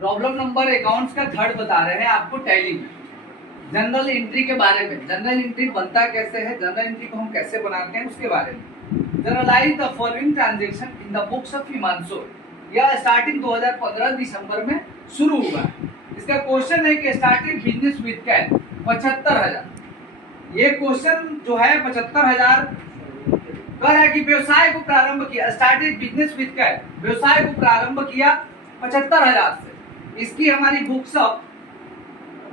Problem number accounts का third बता रहे हैं आपको टैली में जनरल एंट्री के बारे में। जनरल एंट्री बनता कैसे है, जनरल एंट्री को हम कैसे बनाते हैं उसके बारे में। Journalise the following transaction in the books of Himanshu. यह स्टार्टिंग 2015 दिसंबर में शुरू हुआ है। इसका क्वेश्चन है कि स्टार्टिंग बिजनेस विद कैश 75,000। ये क्वेश्चन जो है 75,000 कर है कि व्यवसाय को प्रारंभ किया, स्टार्टेड बिजनेस विद कैश, व्यवसाय को प्रारंभ किया 75,000 से। इसकी हमारी बुक्स ऑफ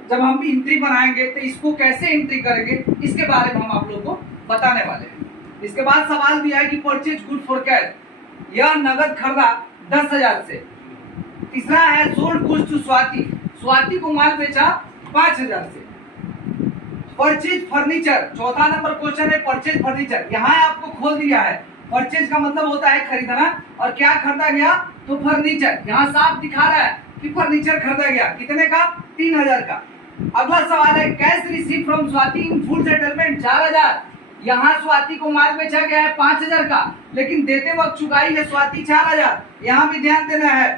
जब हम एंट्री बनाएंगे तो इसको कैसे एंट्री करेंगे इसके बारे में हम आप लोगों को बताने वाले हैं। इसके बाद सवाल दिया है कि परचेज गुड फॉर कैश, यह नगद खरीदा 10,000 से। तीसरा है sold goods to Swati, Swati को माल बेचा 5,000 से। परचेज फर्नीचर, चौथा नंबर क्वेश्चन है परचेज फर्नीचर। यहाँ आपको खोल दिया है, परचेज का मतलब होता है खरीदना, और क्या खरीदा गया तो फर्नीचर। यहाँ साफ दिखा रहा है कि फर्नीचर खरीदा गया, कितने का 3,000 का। अगला सवाल है cash receive from Swati in full settlement 4,000। यहाँ स्वाति को माल बेचा गया है 5,000 का, लेकिन देते वक्त चुकाई है स्वाति 4,000। यहाँ भी ध्यान देना है।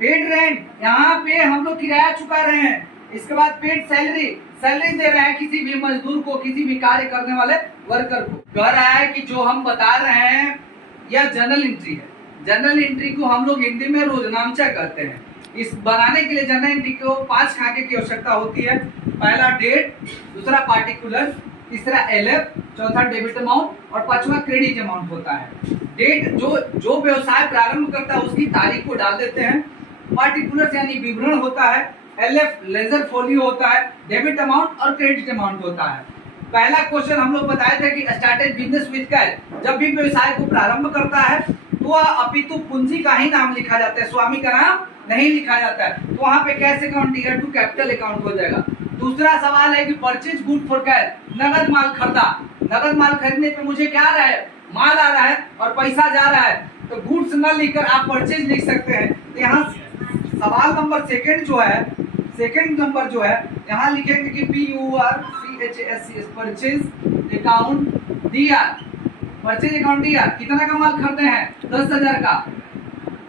पेड रेंट, यहाँ पे हम लोग किराया चुका रहे हैं। इसके बाद पेड सैलरी, सैलरी दे रहे हैं किसी भी मजदूर को, किसी भी कार्य करने वाले वर्कर को। कह रहा है कि जो हम बता रहे हैं यह जनरल एंट्री है। जनरल एंट्री को हम लोग हिंदी में रोजनामचा कहते हैं। इस बनाने के लिए जनरल एंट्री को 5 खाके की आवश्यकता होती है। पहला डेट, दूसरा पार्टिकुलर, तीसरा एलएफ, चौथा डेबिट अमाउंट और पांचवा क्रेडिट अमाउंट होता है। डेट जो व्यवसाय प्रारंभ करता है उसकी तारीख को डाल देते हैं। पार्टिकुलर यानी विवरण होता है, एलएफ लेजर फोलियो होता है, डेबिट अमाउंट और क्रेडिट अमाउंट होता है। पहला क्वेश्चन हम लोग बताए थे कि स्टार्टेड बिजनेस विद कैश, जब भी व्यवसाय को प्रारंभ करता है तो अपितु पूंजी का ही नाम लिखा जाता है, स्वामी का नाम नहीं लिखा जाता है। तो वहां पे cash account year to capital account हो जाएगा। दूसरा सवाल है कि परचेज गुड फॉर कैश, नगद माल खरीदा। नगद माल खरीदने पे मुझे क्या आ रहा है, माल आ रहा है और पैसा जा रहा है, तो गुड्स न लिखकर आप परचेज लिख सकते हैं। तो यहाँ सवाल नंबर सेकंड जो है यहाँ लिखेंगे कि PURCHAS purchase account D R, purchase account D R कितना का माल खरीदे हैं 10,000 का,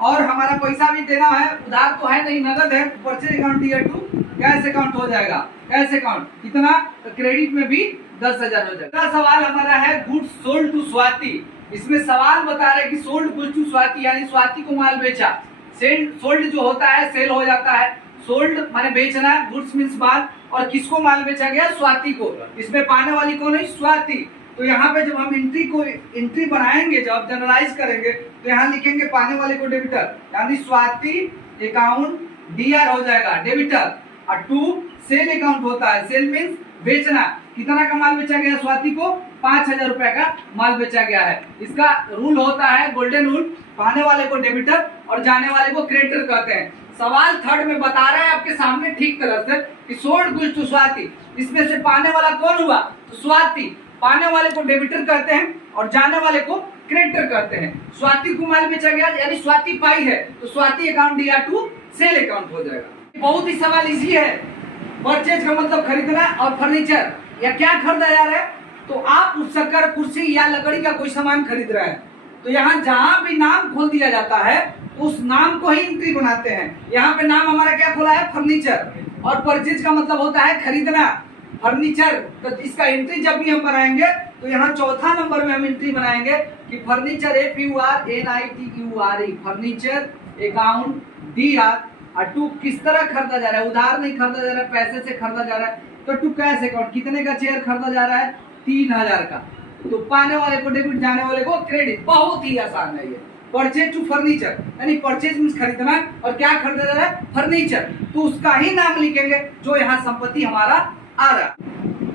और हमारा पैसा भी देना है, उधार तो है नहीं नगद है। Purchase account DR to cash account हो जाएगा। कैश अकाउंट कितना, क्रेडिट में भी 10,000 हो जाएगा। सवाल हमारा है गुड्स सोल्ड टू स्वाति। इसमें सवाल बता रहे कि सोल्ड गुड्स टू स्वाति यानी स्वाति को माल बेचा। सोल्ड जो होता है सेल हो जाता है, सोल्ड माने बेचना, गुड्स मीन्स माल, और किसको माल बेचा गया स्वाति को। इसमें पाने वाली कौन है स्वाति। तो यहाँ पे जब हम एंट्री बनाएंगे, जब जनरलाइज करेंगे तो यहाँ लिखेंगे पाने वाले को डेबिटर, यानी स्वाति अकाउंट डीआर हो जाएगा डेबिटर। और टू सेल अकाउंट होता है, सेल मीन्स बेचना, कितना का माल बेचा गया स्वाति को 5,000 रुपए का माल बेचा गया है। इसका रूल होता है गोल्डन रूल, पाने वाले को डेबिटर और जाने वाले को क्रेडिटर कहते हैं। सवाल थर्ड में बता रहे हैं आपके सामने ठीक तरह से कि सोल्ड गुड्स टू स्वाति, इसमें से पाने वाला कौन हुआ तो स्वाति। पाने वाले को डेबिटर कहते हैं और जाने वाले को क्रेडिटर कहते हैं। स्वाति को माल बेचा गया यानी स्वाति पाई है, तो Swati account DR to sale account हो जाएगा। बहुत ही सवाल इजी है। परचेज का मतलब खरीदना, और फर्नीचर या क्या खरीदा जा रहा है तो आप शक्कर, कुर्सी या लकड़ी का कोई सामान खरीद रहे हैं, तो यहाँ जहां भी नाम खोल दिया जाता है तो उस नाम को ही एंट्री बनाते हैं। यहाँ पे नाम हमारा क्या खोला है फर्नीचर, और परचेज का मतलब होता है खरीदना फर्नीचर। तो इसका एंट्री जब भी हम बनाएंगे तो यहाँ चौथा नंबर में हम एंट्री बनाएंगे कि furniture FURNITURE furniture account DR. और टू किस तरह खरीदा जा रहा है, उधार नहीं खरीदा जा रहा है, पैसे से खरीदा जा रहा है। तो टू कैश अकाउंट कितने का चेयर खरीदा जा रहा है 3,000 का, तो पाने वाले को डेबिट, जाने वाले को क्रेडिट। बहुत ही आसान है ये। परचेज टू फर्नीचर यानी परचेज मींस खरीदना, और क्या खरीदा जा रहा है फर्नीचर, तो उसका ही नाम लिखेंगे जो यहाँ संपत्ति हमारा आ रहा है।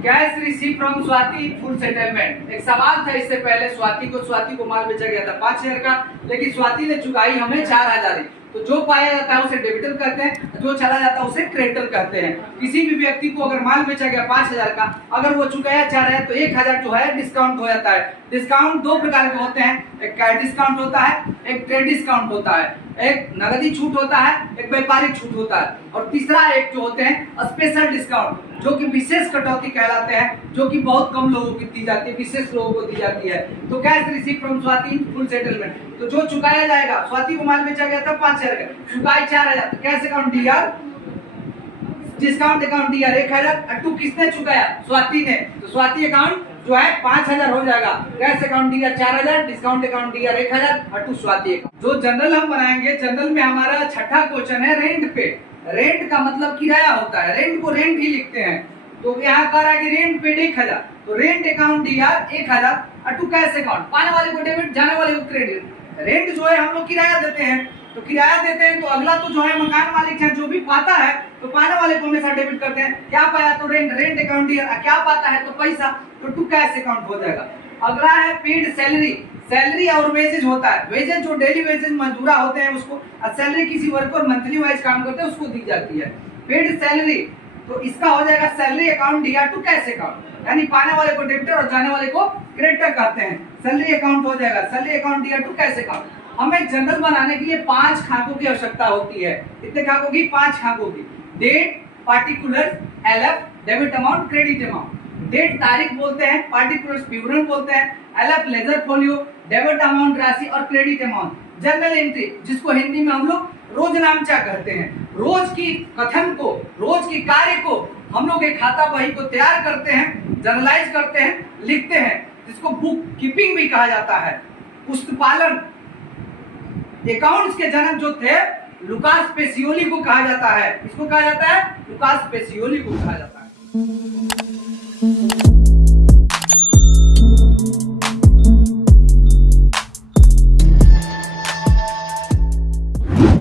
Cash receive from Swati full settlement. एक सवाल था इससे पहले, स्वाति को माल बेचा गया था 5,000 का, लेकिन स्वाति ने चुकाई हमें 4,000। तो जो पाया जाता है उसे डेबिटर कहते हैं, जो चला जाता है उसे क्रेडिटर कहते हैं। किसी भी व्यक्ति को अगर माल बेचा गया 5,000 का, अगर वो चुकाया 4,000 तो 1,000 जो है डिस्काउंट हो जाता है। डिस्काउंट दो प्रकार के होते हैं, एक कैश डिस्काउंट होता है, एक ट्रेड डिस्काउंट होता है। एक नगदी छूट होता है, एक व्यापारिक छूट होता है, और तीसरा एक जो होते हैं स्पेशल डिस्काउंट, जो कि विशेष कटौती कहलाते हैं, जो कि बहुत कम लोगों को दी जाती है, विशेष लोगों को दी जाती है। तो cash receive from Swati full settlement, तो जो चुकाया जाएगा, स्वाति को माल बेचा गया था 5,000 का, चुकाई 4,000, तो cash account D R, discount account DR 1,000, अट्टू किसने चुकाया? स्वाति ने, तो स्वाति अकाउंट जो है 5,000 हो जाएगा, cash account DR 4,000, discount account DR 1,000, अट्टू स्वाति अकाउंट। जो जनरल हम बनाएंगे, जनरल में हमारा छठा क्वेश्चन है रेंट पे। रेंट का मतलब किराया होता है, रेंट को रेंट ही लिखते हैं, तो यहाँ कह रहा है कि रेंट पेड 1,000, तो रेंट अकाउंट डीआर 1,000, अट्टू कैश अकाउंट, पाने वाले को डेबिट, जाने वाले को क्रेडिट। रेंट जो है हम लोग किराया देते हैं, तो किराया देते हैं तो अगला तो जो है मकान मालिक है, जो भी पाता है तो पाने वाले को हमेशा डेबिट करते हैं। क्या पाया? तो रेंट, रेंट अकाउंट डीआर, क्या पाता है? तो पैसा, तो टू कैश अकाउंट हो जाएगा। अगला है पेड सैलरी, सैलरी और वेजेज होता है, वेजेज जो डेली वेजेज मजदूरा होते हैं उसको, और सैलरी किसी वर्कर मंथली वाइज काम करते हैं उसको दी जाती है। पेड सैलरी, तो इसका हो जाएगा salary account DR to cash account, यानी पाने वाले को डेबिटर और जाने वाले को क्रेडिटर कहते हैं। सैलरी अकाउंट हो जाएगा salary account DR to cash account. हमें जनरल बनाने के लिए 5 खाकों की आवश्यकता होती है। कितने खाकों की? 5 खाकों की। Date, particular, LF, debit amount, credit amount. Date तारीख बोलते हैं, पार्टिकुलर्स विवरण बोलते हैं, LF ledger folio, debit amount राशि और क्रेडिट अमाउंट जनरल एंट्री, जिसको हिंदी में हम लोग रोजनामचा कहते हैं। रोज की कथन को, रोज की कार्य को हम लोग एक खाता बही को तैयार करते हैं, जर्नलाइज करते हैं, लिखते हैं, जिसको बुक कीपिंग भी कहा जाता है। पुस्तपालन, अकाउंट्स के जनक जो थे लुकास पेसियोली को कहा जाता है। किसको कहा जाता है? लुकास पेसियोली को कहा जाता है।